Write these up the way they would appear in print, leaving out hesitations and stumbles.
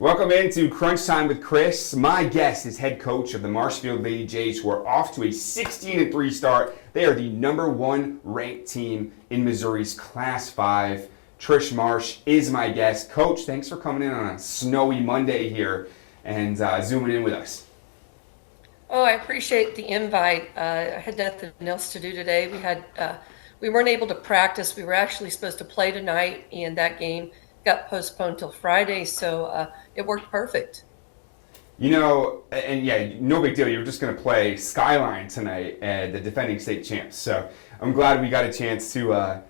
Welcome into Crunch Time with Chris. My guest is head coach of the Marshfield Lady Jays, who are off to a 16-3 start. They are the number one ranked team in Missouri's Class 5. Trish Marsh is my guest. Coach, thanks for coming in on a snowy Monday here and zooming in with us. Oh, I appreciate the invite. I had nothing else to do today. We weren't able to practice. We were actually supposed to play tonight, and that game got postponed till Friday, so it worked perfect. You know, and yeah, no big deal. You were just going to play Skyline tonight, the defending state champs. So I'm glad we got a chance to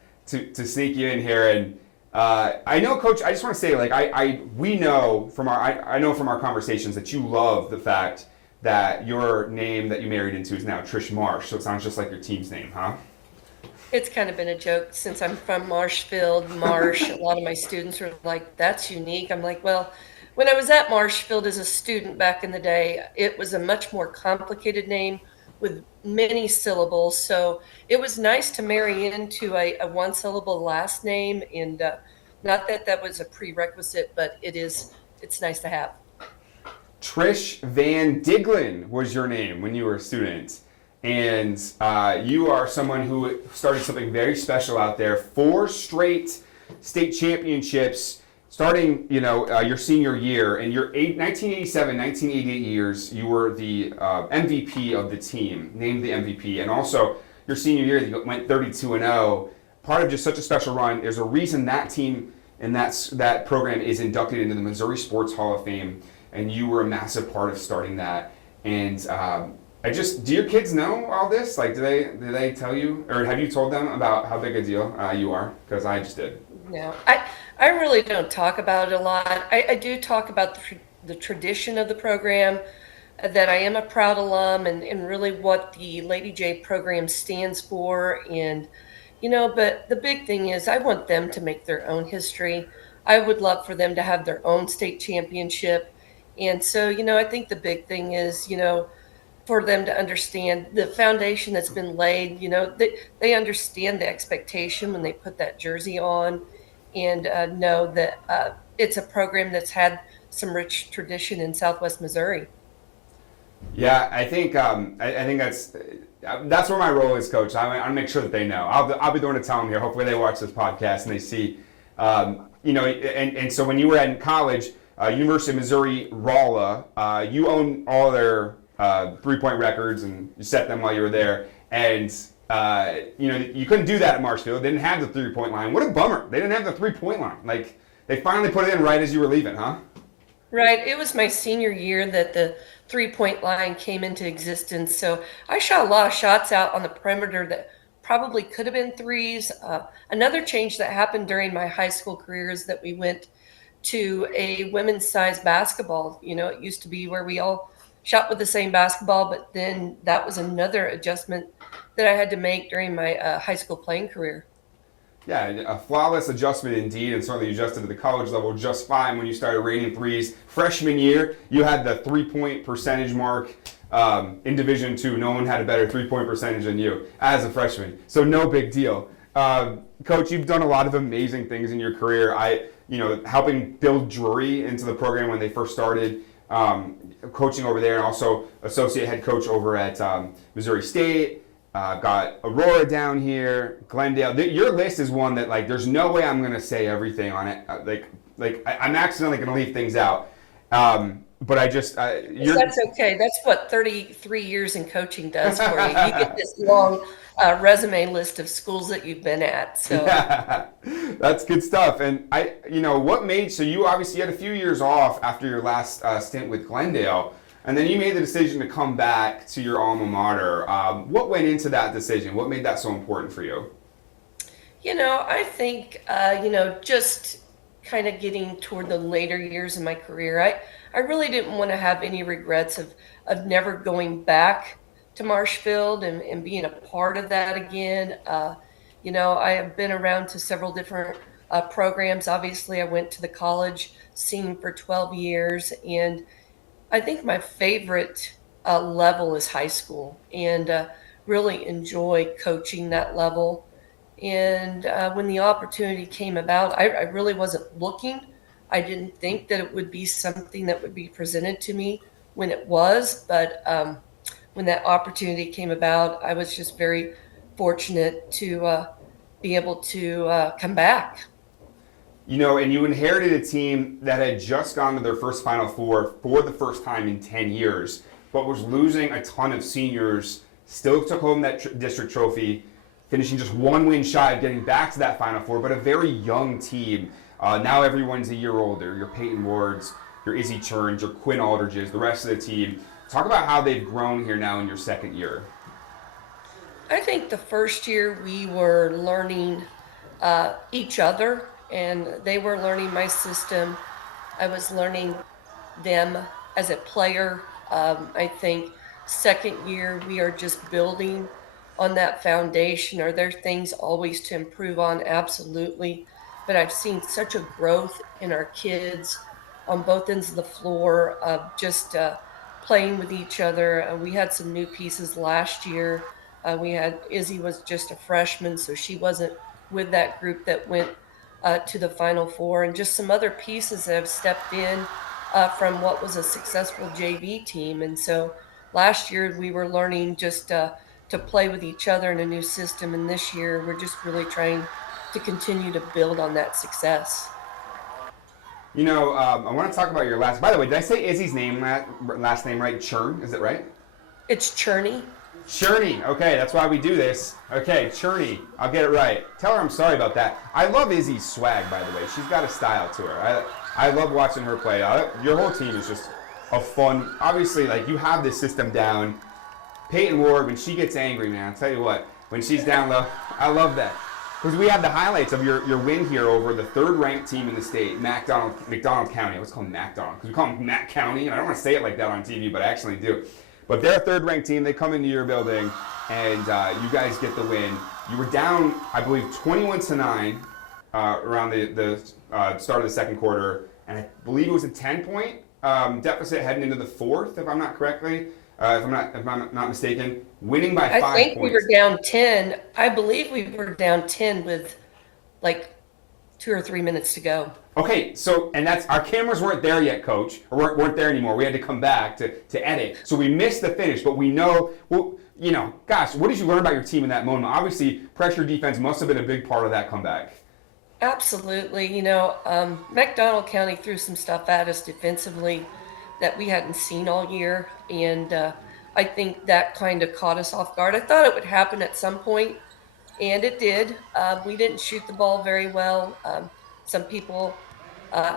sneak you in here. And I know, Coach. I just want to say, like, we know from I know from our conversations that you love the fact that your name that you married into is now Trish Marsh. So it sounds just like your team's name, huh? It's kind of been a joke since I'm from Marshfield, Marsh. A lot of my students are like, "That's unique." I'm like, well, when I was at Marshfield as a student back in the day, it was a much more complicated name with many syllables. So it was nice to marry into a one syllable last name. And not that that was a prerequisite, but it's nice to have. Trish Van Diglin was your name when you were a student. And you are someone who started something very special out there. 4 straight state championships starting, your senior year. In your 1987, 1988 years, you were the MVP of the team, named the MVP. And also, your senior year, you went 32-0. Part of just such a special run. There's a reason that team and that program is inducted into the Missouri Sports Hall of Fame. And you were a massive part of starting that. And do your kids know all this? Like, do they tell you, or have you told them about how big a deal you are? Because I just did. No, I really don't talk about it a lot. I do talk about the tradition of the program, that I am a proud alum, and really what the Lady J program stands for. And, but the big thing is I want them to make their own history. I would love for them to have their own state championship. And so, I think the big thing is, for them to understand the foundation that's been laid. They understand the expectation when they put that jersey on, and know that it's a program that's had some rich tradition in Southwest Missouri. Yeah, I think that's where my role is, Coach. I make sure that they know. I'll be the one to tell them here. Hopefully, they watch this podcast and they see, and so when you were in college, University of Missouri Rolla, you own all their 3-point records and you set them while you were there. And you couldn't do that at Marshfield. They didn't have the 3-point line. What a bummer! They didn't have the 3-point line. Like, they finally put it in right as you were leaving, huh? Right. It was my senior year that the 3-point line came into existence. So I shot a lot of shots out on the perimeter that probably could have been threes. Another change that happened during my high school career is that we went to a women's size basketball. It used to be where we all shot with the same basketball, but then that was another adjustment that I had to make during my high school playing career. Yeah, a flawless adjustment indeed, and certainly you adjusted to the college level just fine when you started raining threes. Freshman year, you had the 3-point percentage mark in Division II. No one had a better 3-point percentage than you as a freshman, so no big deal. Coach, you've done a lot of amazing things in your career. Helping build Drury into the program when they first started, coaching over there, and also associate head coach over at Missouri State. Got Aurora down here, Glendale. Your list is one that, like, there's no way I'm gonna say everything on it. I'm accidentally gonna leave things out. But That's okay. That's what 33 years in coaching does for you. You get this long resume list of schools that you've been at. So Yeah, that's good stuff. And so you obviously had a few years off after your last stint with Glendale, and then you made the decision to come back to your alma mater. What went into that decision? What made that so important for you? I think, just kind of getting toward the later years of my career, I really didn't want to have any regrets of never going back to Marshfield and being a part of that again. I have been around to several different programs. Obviously, I went to the college scene for 12 years, and I think my favorite level is high school, and really enjoy coaching that level. And when the opportunity came about, I really wasn't looking I didn't think that it would be something that would be presented to me when it was, but when that opportunity came about, I was just very fortunate to be able to come back. And you inherited a team that had just gone to their first Final Four for the first time in 10 years, but was losing a ton of seniors, still took home that district trophy, finishing just one win shy of getting back to that Final Four, but a very young team. Now everyone's a year older. Your Peyton Wards, your Izzy Churns, your Quinn Aldridges, the rest of the team. Talk about how they've grown here now in your second year. I think the first year we were learning each other, and they were learning my system. I was learning them as a player. I think second year we are just building on that foundation. Are there things always to improve on? Absolutely. But I've seen such a growth in our kids on both ends of the floor of just playing with each other. We had some new pieces last year. We had Izzy was just a freshman, so she wasn't with that group that went to the Final Four, and just some other pieces that have stepped in from what was a successful JV team. And so last year we were learning just to play with each other in a new system, and this year we're just really trying to continue to build on that success. I want to talk about your last. By the way, did I say Izzy's last name right? Churn, is it right? It's Churney. Churney. Okay, that's why we do this. Okay, Churney. I'll get it right. Tell her I'm sorry about that. I love Izzy's swag, by the way. She's got a style to her. I love watching her play. Your whole team is just a fun. Obviously, like, you have this system down. Peyton Ward, when she gets angry, man, I'll tell you what. When she's down low, I love that. Because we have the highlights of your win here over the third-ranked team in the state, McDonald County. I was calling MacDonald because we call them Mac County, and I don't want to say it like that on TV, but I actually do. But they're a third-ranked team. They come into your building, and you guys get the win. You were down, I believe, 21-9 around the start of the second quarter, and I believe it was a 10-point deficit heading into the fourth, if I'm not mistaken. Winning by 5 points. I think we were down 10. I believe we were down 10 with like 2 or 3 minutes to go. Okay, so, and that's, our cameras weren't there yet, Coach, or weren't there anymore. We had to come back to edit. So we missed the finish, but we know, gosh, what did you learn about your team in that moment? Obviously, pressure defense must have been a big part of that comeback. Absolutely. McDonald County threw some stuff at us defensively that we hadn't seen all year, and I think that kind of caught us off guard. I thought it would happen at some point, and it did. We didn't shoot the ball very well. Some people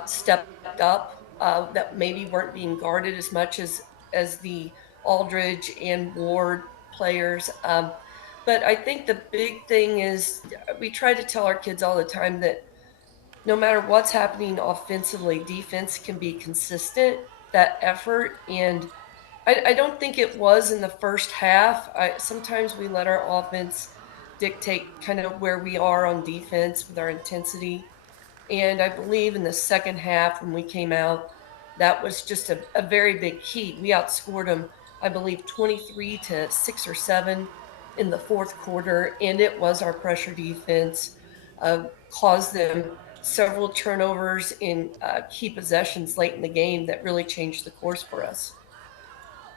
stepped up that maybe weren't being guarded as much as the Aldridge and Ward players. But I think the big thing is we try to tell our kids all the time that no matter what's happening offensively, defense can be consistent, that effort. And I don't think it was in the first half. Sometimes we let our offense dictate kind of where we are on defense with our intensity. And I believe in the second half when we came out, that was just a very big key. We outscored them, I believe, 23-6 or 7 in the fourth quarter, and it was our pressure defense caused them several turnovers in key possessions late in the game that really changed the course for us.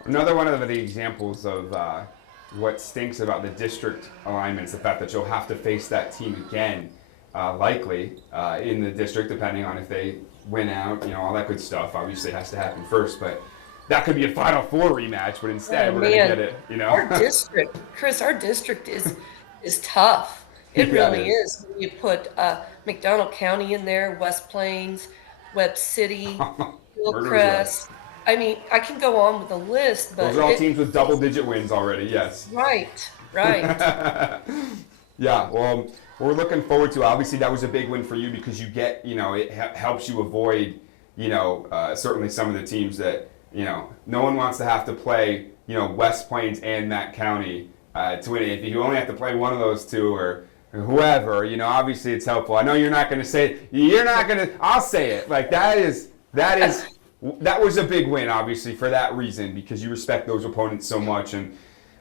Another one of the examples of what stinks about the district alignment is the fact that you'll have to face that team again, likely, in the district, depending on if they win out, all that good stuff. Obviously, it has to happen first, but that could be a Final Four rematch, but instead we're going to get it, Our district, Chris, is tough. It really is. You put McDonald County in there, West Plains, Webb City, Hillcrest. I mean, I can go on with the list, but those are all teams with double-digit wins already. Yes. Right. Yeah. Well, we're looking forward to. Obviously, that was a big win for you because you get, it helps you avoid, certainly some of the teams that, no one wants to have to play, West Plains and Mac County to win it. If you only have to play one of those two or whoever, obviously it's helpful. I know you're not going to say it. You're not going to. I'll say it. Like that was a big win, obviously, for that reason, because you respect those opponents so much. And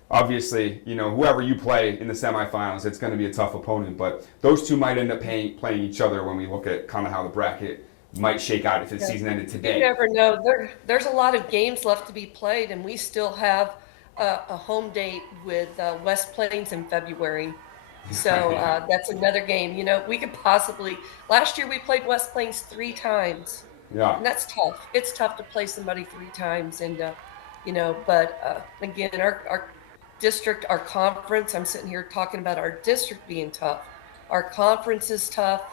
obviously, whoever you play in the semifinals, it's going to be a tough opponent. But those two might end up playing each other when we look at kind of how the bracket might shake out if the Yeah. season ended You today. never know. There's a lot of games left to be played, and we still have a home date with West Plains in February. So Yeah. that's another game. We could possibly. Last year we played West Plains 3 times, Yeah. and that's tough. It's tough to play somebody 3 times, and but again, our district, our conference. I'm sitting here talking about our district being tough. Our conference is tough.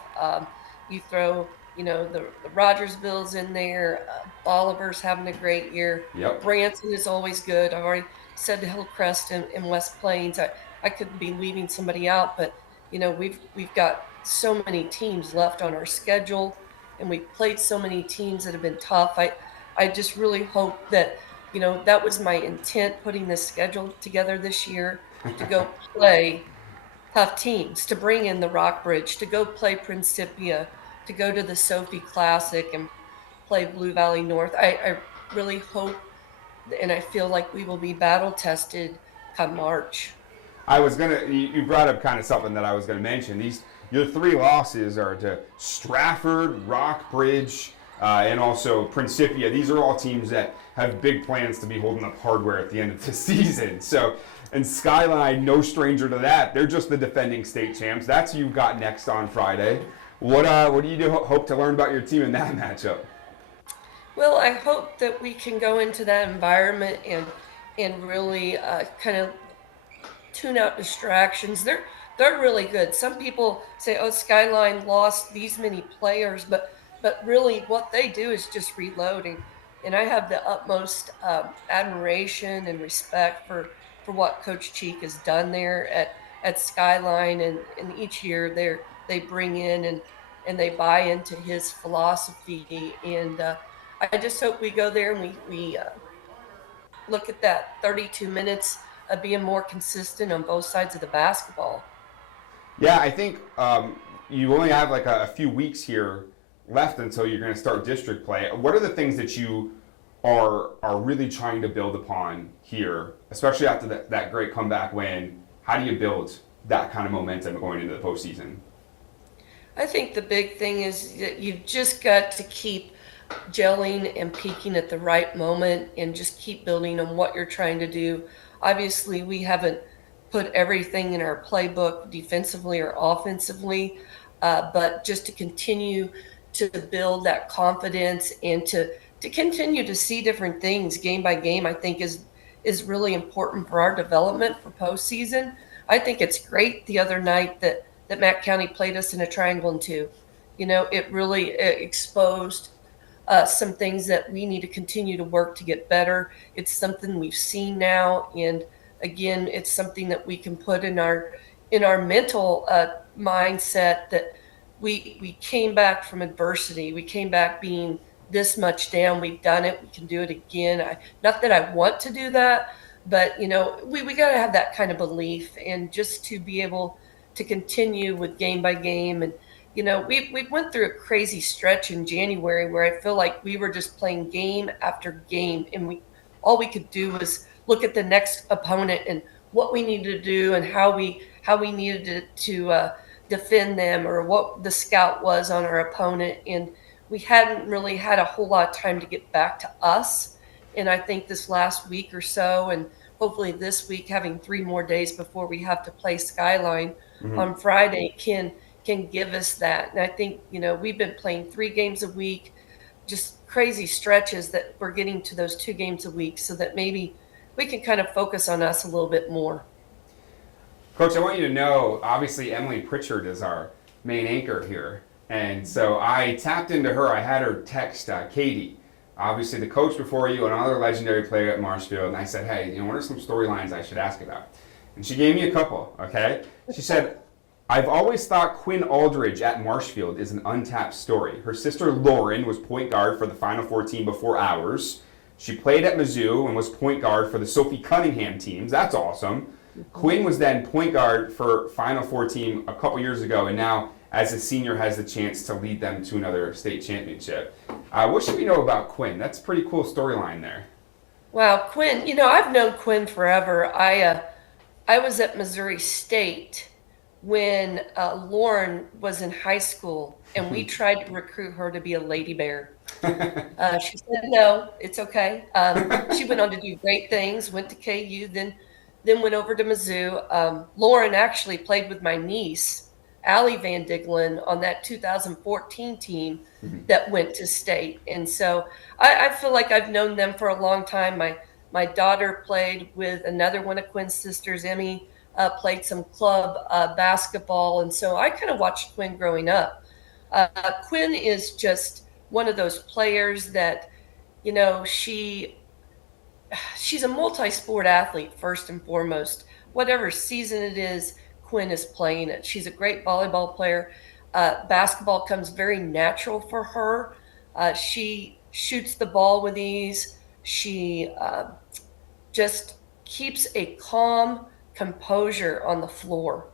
You throw the Rogersville's in there. Oliver's having a great year. Yep. Branson is always good. I've already said to Hillcrest and West Plains. I couldn't be leaving somebody out, but we've got so many teams left on our schedule, and we've played so many teams that have been tough. I just really hope that that was my intent putting this schedule together this year to go play tough teams, to bring in the Rockbridge, to go play Principia, to go to the Sophie Classic and play Blue Valley North. I really hope and I feel like we will be battle tested come March. You brought up kind of something that I was gonna mention. Your three losses are to Stratford, Rockbridge, and also Principia. These are all teams that have big plans to be holding up hardware at the end of the season. So, and Skyline, no stranger to that. They're just the defending state champs. That's who you've got next on Friday. What do you hope to learn about your team in that matchup? Well, I hope that we can go into that environment and really kind of tune out distractions. They're really good. Some people say, "Oh, Skyline lost these many players," but really, what they do is just reloading. And I have the utmost admiration and respect for what Coach Cheek has done there at Skyline, and each year they bring in and they buy into his philosophy. And I just hope we go there and we look at that 32 minutes of being more consistent on both sides of the basketball. Yeah, I think you only have like a few weeks here left until you're going to start district play. What are the things that you are really trying to build upon here, especially after that great comeback win? How do you build that kind of momentum going into the postseason? I think the big thing is that you've just got to keep gelling and peaking at the right moment and just keep building on what you're trying to do. Obviously, we haven't put everything in our playbook defensively or offensively, but just to continue to build that confidence and to continue to see different things game by game, I think is really important for our development for postseason. I think it's great the other night that Matt County played us in a triangle and two. It really exposed some things that we need to continue to work to get better. It's something we've seen now, and again, it's something that we can put in our mental mindset that we came back from adversity. We came back being this much down. We've done it. We can do it again. Not that I want to do that, but we got to have that kind of belief, and just to be able to continue with game by game. And we went through a crazy stretch in January where I feel like we were just playing game after game, and all we could do was look at the next opponent and what we needed to do and how we needed to defend them, or what the scout was on our opponent. And we hadn't really had a whole lot of time to get back to us. And I think this last week or so, and hopefully this week, having 3 more days before we have to play Skyline on Friday, can give us that. And I think we've been playing 3 games a week, just crazy stretches that we're getting to those 2 games a week, so that maybe we can kind of focus on us a little bit more. Coach, I want you to know, obviously, Emily Pritchard is our main anchor here. And so I tapped into her. I had her text Katie, obviously the coach before you, and another legendary player at Marshfield. And I said, hey, what are some storylines I should ask about? And she gave me a couple, okay? She said, I've always thought Quinn Aldridge at Marshfield is an untapped story. Her sister Lauren was point guard for the Final Four team before ours. She played at Mizzou and was point guard for the Sophie Cunningham teams. That's awesome. Quinn was then point guard for Final Four team a couple years ago, and now as a senior has the chance to lead them to another state championship. What should we know about Quinn? That's a pretty cool storyline there. Wow, Quinn, I've known Quinn forever. I was at Missouri State when Lauren was in high school, and we tried to recruit her to be a lady bear. She said, no, it's okay. She went on to do great things, went to KU, then went over to Mizzou. Lauren actually played with my niece, Allie Van Digglen, on that 2014 team that went to state. And so I feel like I've known them for a long time. My daughter played with another one of Quinn's sisters, Emmy, played some club basketball. And so I kind of watched Quinn growing up. Quinn is just one of those players that, you know, she's a multi-sport athlete first and foremost. Whatever season it is, Quinn is playing it. She's a great volleyball player. Basketball comes very natural for her. She shoots the ball with ease. She just keeps a calm composure on the floor.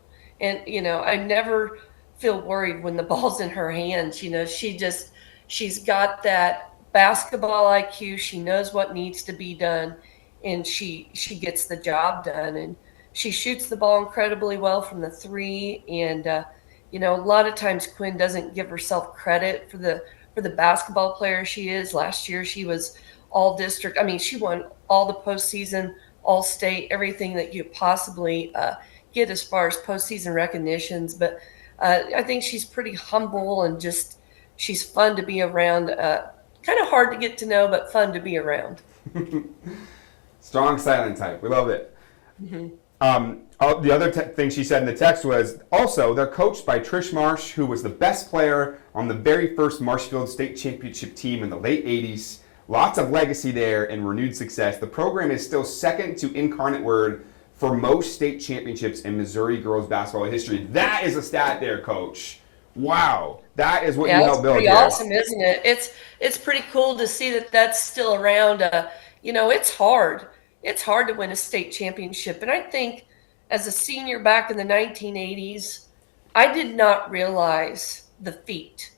And, you know, I never feel worried when the ball's in her hands. You know, she's got that basketball IQ. She knows what needs to be done, and she gets the job done. And she shoots the ball incredibly well from the three. And, you know, a lot of times Quinn doesn't give herself credit for the basketball player she is. Last year she was all district. I mean, she won all the postseason, all state, everything that you possibly get as far as postseason recognitions. But I think she's pretty humble and just she's fun to be around. Kind of hard to get to know, but fun to be around. Strong silent type. We love it. Mm-hmm. The other thing she said in the text was also they're coached by Trish Marsh, who was the best player on the very first Marshfield state championship team in the late 80s. Lots of legacy there and renewed success. The program is still second to Incarnate Word for most state championships in Missouri girls basketball history. That is a stat there, Coach. Wow. That is what you helped build pretty here. Awesome, isn't it? It's pretty cool to see that that's still around. You know, it's hard. It's hard to win a state championship. And I think as a senior back in the 1980s, I did not realize the feat.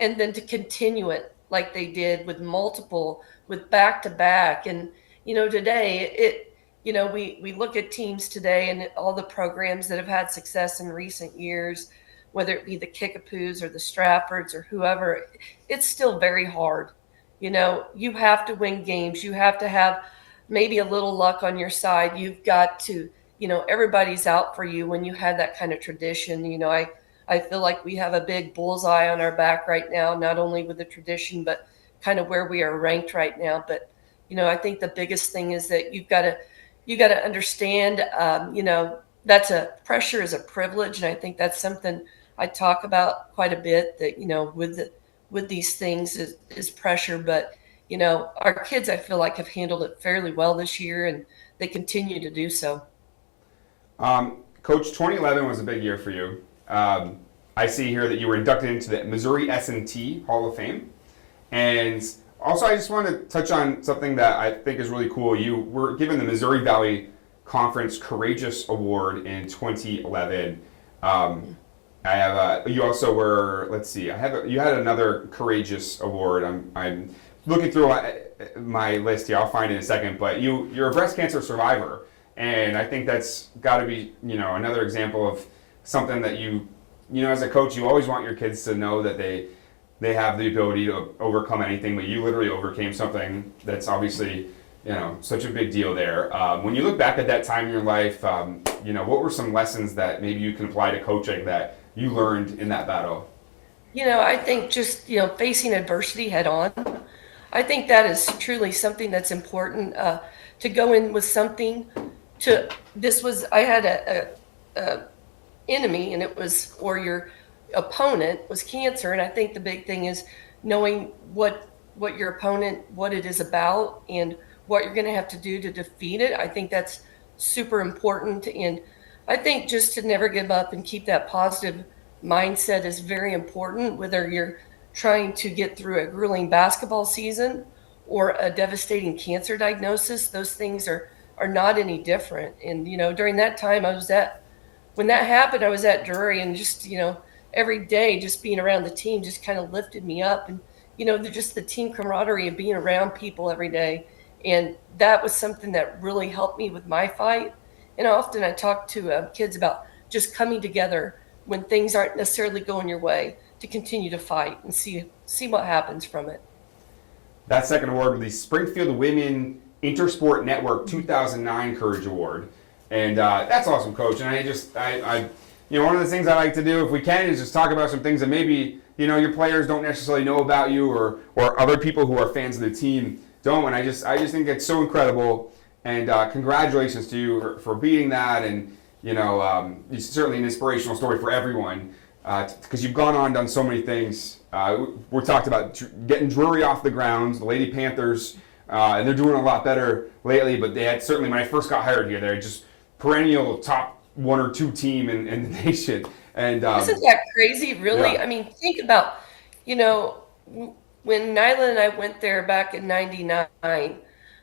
And then to continue it like they did with multiple, with back to back. And, you know, today you know, we look at teams today and all the programs that have had success in recent years, whether it be the Kickapoos or the Straffords or whoever, it's still very hard. You know, you have to win games. You have to have maybe a little luck on your side. You've got to, you know, everybody's out for you when you have that kind of tradition. You know, I feel like we have a big bullseye on our back right now, not only with the tradition, but kind of where we are ranked right now. But, you know, I think the biggest thing is that you got to understand, you know, pressure is a privilege. And I think that's something I talk about quite a bit, that, you know, with these things is pressure. But, you know, our kids, I feel like, have handled it fairly well this year, and they continue to do so. Coach, 2011 was a big year for you. I see here that you were inducted into the Missouri S&T Hall of Fame. And also, I just wanted to touch on something that I think is really cool. You were given the Missouri Valley Conference Courageous Award in 2011. You also were, let's see, you had another Courageous Award. I'm looking through my list here. I'll find it in a second. But you're a breast cancer survivor. And I think that's got to be, you know, another example of something that you know, as a coach, you always want your kids to know that they have the ability to overcome anything, but you literally overcame something that's obviously, you know, such a big deal there. When you look back at that time in your life, you know, what were some lessons that maybe you can apply to coaching that you learned in that battle? You know, I think just, you know, facing adversity head on, I think that is truly something that's important, to go in with something. I had a enemy, and it was, or your opponent was cancer. And I think the big thing is knowing what your opponent, what it is about, and what you're going to have to do to defeat it. I think that's super important. And I think just to never give up and keep that positive mindset is very important, whether you're trying to get through a grueling basketball season or a devastating cancer diagnosis. Those things are not any different. And, you know, during that time when that happened, I was at Drury, and just, you know, every day just being around the team just kind of lifted me up. And, you know, just the team camaraderie and being around people every day. And that was something that really helped me with my fight. And often I talk to kids about just coming together when things aren't necessarily going your way. to continue to fight and see what happens from it. That second award was the Springfield Women Intersport Network 2009 Courage Award. And that's awesome, Coach. And one of the things I like to do, if we can, is just talk about some things that maybe, your players don't necessarily know about you, or other people who are fans of the team don't. And I just think it's so incredible. And congratulations to you for beating that. And, it's certainly an inspirational story for everyone, because you've gone on and done so many things. We talked about getting Drury off the ground, the Lady Panthers, and they're doing a lot better lately. But they had, certainly when I first got hired here, they're just perennial top 1 or 2 team in the nation. And isn't that crazy, really? Yeah. I mean, think about, when Nyla and I went there back in '99,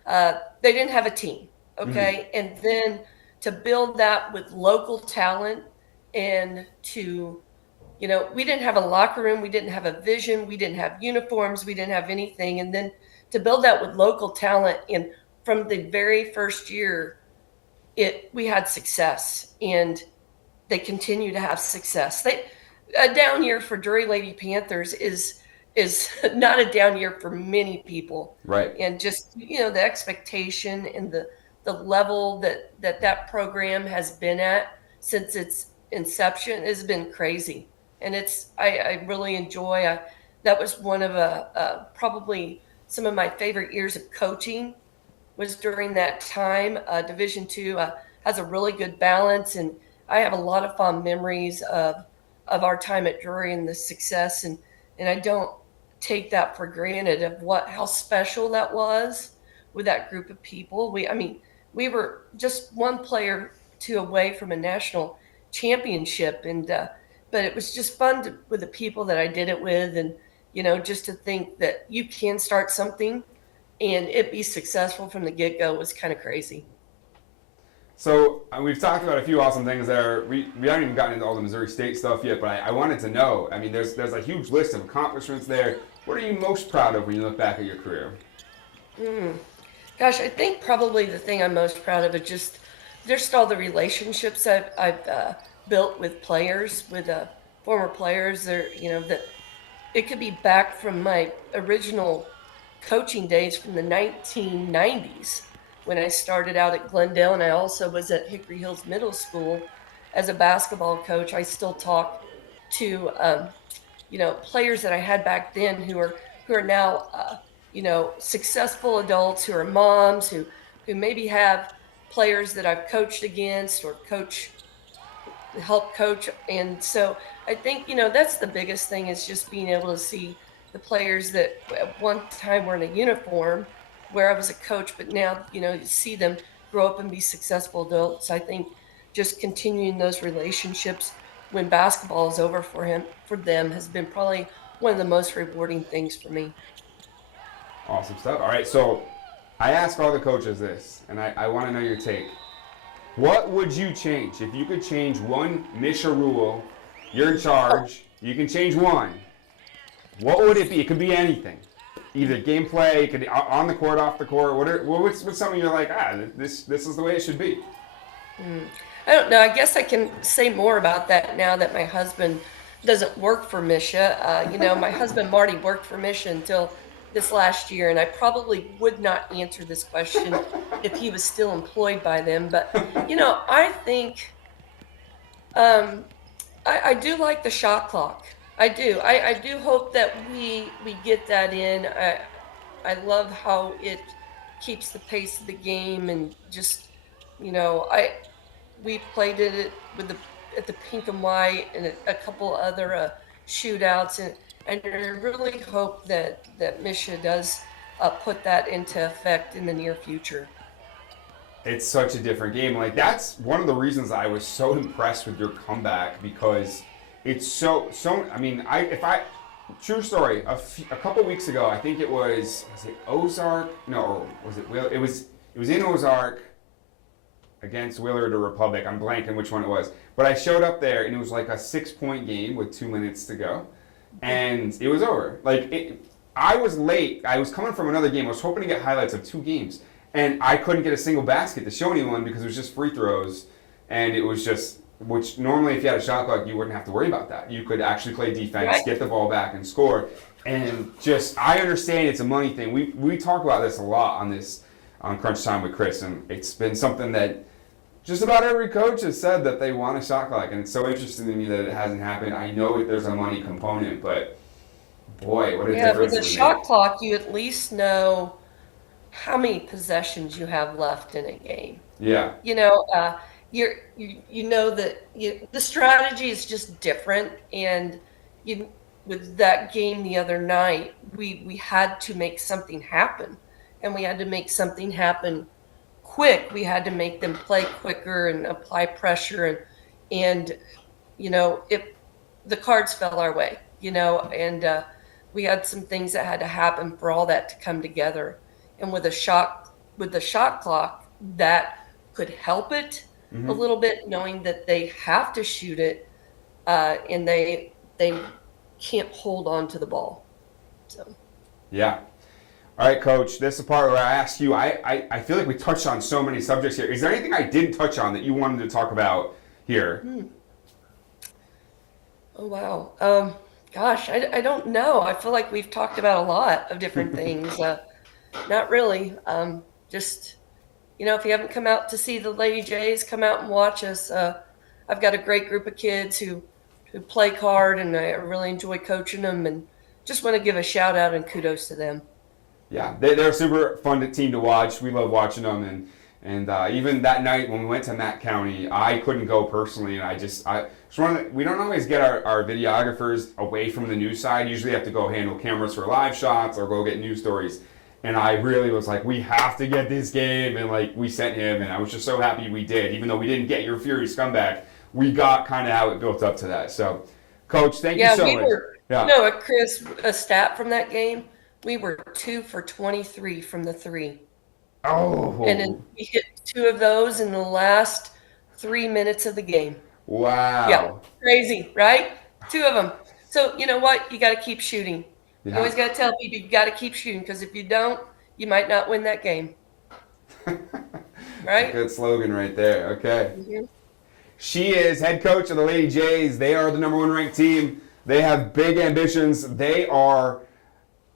they didn't have a team, okay? And then to build that with local talent, and to, we didn't have a locker room, we didn't have a vision, we didn't have uniforms, we didn't have anything. And then to build that with local talent, and from the very first year, we had success, and they continue to have success. A down year for Drury Lady Panthers is not a down year for many people. Right. And just, the expectation and the level that program has been at since its inception has been crazy. And I really enjoy, that was one of probably some of my favorite years of coaching, was during that time. Division II has a really good balance, and I have a lot of fond memories of our time at Drury and the success, and I don't take that for granted of how special that was with that group of people. We were just one player away from a national championship, and but it was just fun with the people that I did it with, and just to think that you can start something and it be successful from the get-go was kind of crazy. So we've talked about a few awesome things there. We haven't even gotten into all the Missouri State stuff yet, but I wanted to know, there's a huge list of accomplishments there. What are you most proud of when you look back at your career? Gosh, I think probably the thing I'm most proud of is just all the relationships I've built with players, with former players. That it could be back from my original coaching days from the 1990s when I started out at Glendale, and I also was at Hickory Hills Middle School as a basketball coach. I still talk to players that I had back then who are now successful adults, who are moms, who maybe have players that I've coached against or help coach. And so I think that's the biggest thing, is just being able to see the players that at one time were in a uniform where I was a coach, but now, you see them grow up and be successful adults. I think just continuing those relationships when basketball is over for them has been probably one of the most rewarding things for me. Awesome stuff. All right, so I ask all the coaches this, and I want to know your take. What would you change if you could change one Misha rule? You're in charge. You can change one. What would it be? It could be anything. Either gameplay, it could be on the court, off the court. What's something you're like, this is the way it should be? I don't know. I guess I can say more about that now that my husband doesn't work for Misha. My husband Marty worked for Misha until this last year, and I probably would not answer this question if he was still employed by them. But I think I do like the shot clock. I do. I do hope that we get that in. I love how it keeps the pace of the game, and just we played it at the pink and white and a couple other shootouts, and I really hope that Misha does put that into effect in the near future. It's such a different game. Like, that's one of the reasons I was so impressed with your comeback, because it's so. True story. A couple weeks ago, I think was it Ozark? No, was it Will? It was in Ozark against Willard or Republic. I'm blanking which one it was. But I showed up there, and it was like a 6-point game with 2 minutes to go, and it was over. I was late. I was coming from another game. I was hoping to get highlights of 2 games, and I couldn't get a single basket to show anyone because it was just free throws, and it was just which normally if you had a shot clock, you wouldn't have to worry about that. You could actually play defense, Right. get the ball back, and score. And just, I understand it's a money thing. We talk about this a lot on Crunch Time with Chris, and it's been something that just about every coach has said that they want a shot clock, and it's so interesting to me that it hasn't happened. I know there's a money component, but boy, what a Yeah, with difference it a would shot make. clock, you at least know how many possessions you have left in a game. Yeah, You know, you know that the strategy is just different, and you with that game the other night, we had to make something happen, and we had to make something happen quick. We had to make them play quicker and apply pressure, and if the cards fell our way, and we had some things that had to happen for all that to come together. And with the shot clock, that could help it a hmm little bit, knowing that they have to shoot it, and they can't hold on to the ball. So yeah. All right, Coach. This is the part where I ask you. I feel like we touched on so many subjects here. Is there anything I didn't touch on that you wanted to talk about here? oh wow. Gosh, I don't know. I feel like we've talked about a lot of different things. Not really. Just if you haven't come out to see the Lady Jays, come out and watch us. I've got a great group of kids who play hard, and I really enjoy coaching them, and just want to give a shout out and kudos to them. Yeah, they're a super fun team to watch. We love watching them, and even that night when we went to Matt County, I couldn't go personally, and I just wanted we don't always get our videographers away from the news side. Usually have to go handle cameras for live shots or go get news stories. And I really was like, we have to get this game, and like we sent him, and I was just so happy we did, even though we didn't get your Fury comeback. We got kind of how it built up to that. So, Coach, thank you Yeah, so we much. were. Yeah. Chris, a stat from that game, we were 2 for 23 from the three. And then Oh, we hit two of those in the last 3 minutes of the game. Yeah, wow. crazy, right? Two of them. So you know what? You got to keep shooting. You Yeah. always got to tell people you got to keep shooting, because if you don't, you might not win that game, It's a right? good slogan right there. Okay. Mhm. She is head coach of the Lady Jays. They are the #1 ranked team. They have big ambitions. They are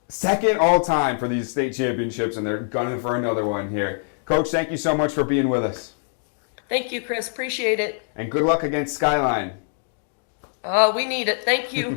second all time for these state championships, and they're gunning for another one here. Coach, thank you so much for being with us. Thank you, Chris. Appreciate it. And good luck against Skyline. We need it. Thank you.